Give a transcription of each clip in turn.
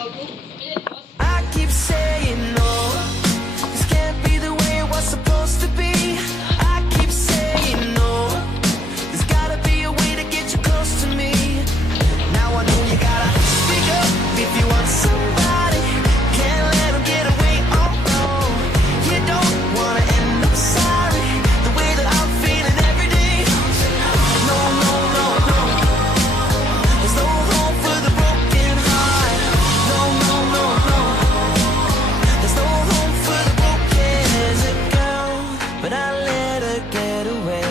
I keep saying no, this can't be the way it was supposed to be. I keep saying no, there's gotta be a way to get you close to me. Now I know you gotta speak up if you want somebody. Can't let them get away, oh no. You don't wanna end up sorry, the way that I'm feeling every day. No, no, no, no, there's no hope for the broken heart. No, no, no, no, there's no hope for the broken as a girl, but I let her get away.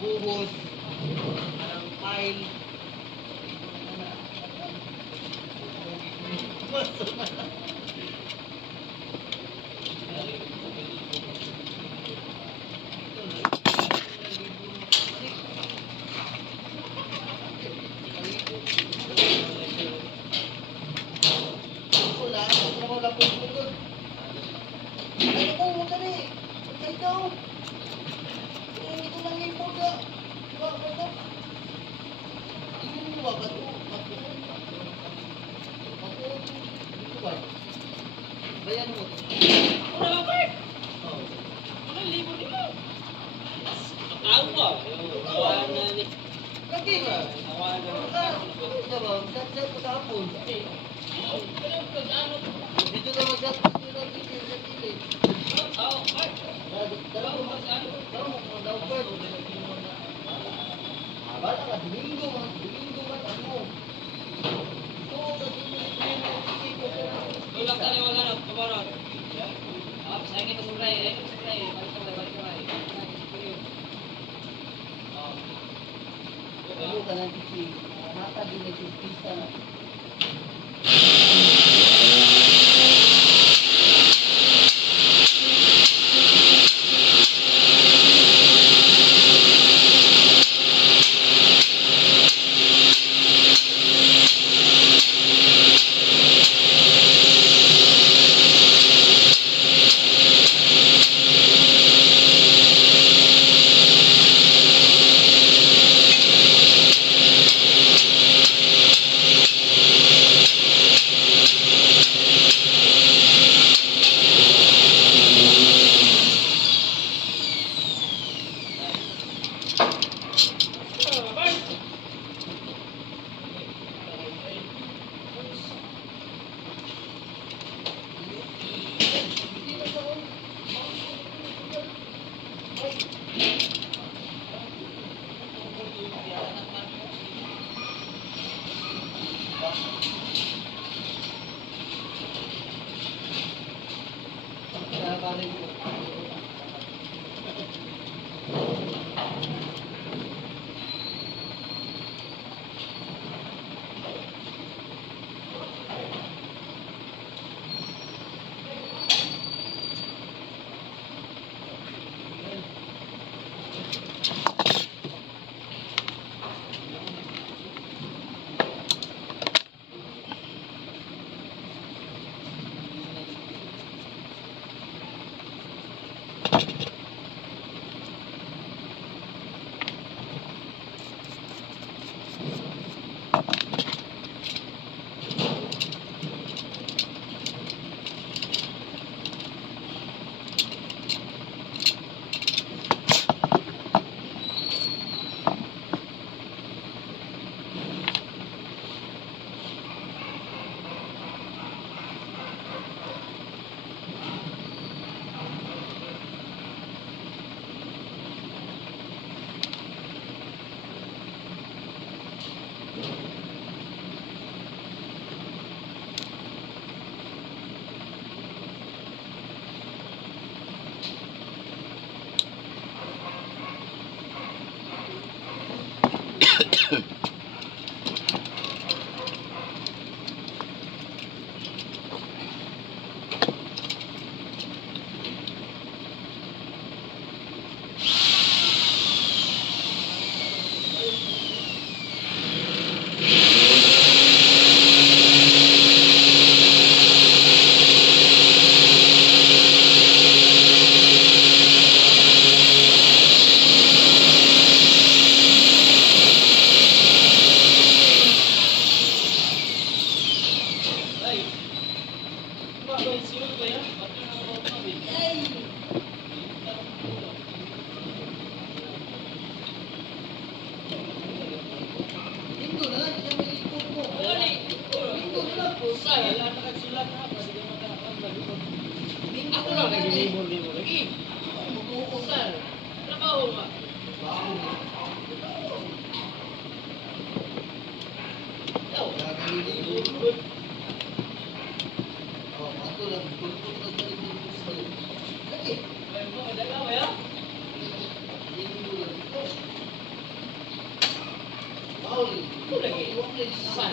Buhos, parang pile. Wala po doon. Ay, ito, huwag ka na eh. Huwag ka ikaw. Hindi ko lang yung puga. Diba, ito? Hindi mo ba ito? Ito ba? Bayan mo. Wala lang, Bert. Oo. Walang libo din mo. Ang ba? Awan na ni. Lagi ba? Awan na. Ito ba? Chat-chat ko kahapon. Ano? Dito na mag-chat ko sila dito. Oh, Bert. Dalawa mo. Dalawa mo. Dalawa mo. Bala ka, Domingo man. Domingo man. Ano? Ito, Tulak ka rin wala na. Kumarot. Saya kita surai. Balik ka. ano ka lang kisi. Mata din na kisa na. wala nakasulat na pa. Sige makakapag. Ako lang nag-libur-libur lagi. Mag-uusal. Trabaho nga. Ikaw, Gagalilibur. Oh, ako lang. Tulog ka gagalilibur sa balik. Lagi. kaya mo, dalaw ya. Libur lang ito. Bawal. Ito lagi. Saan?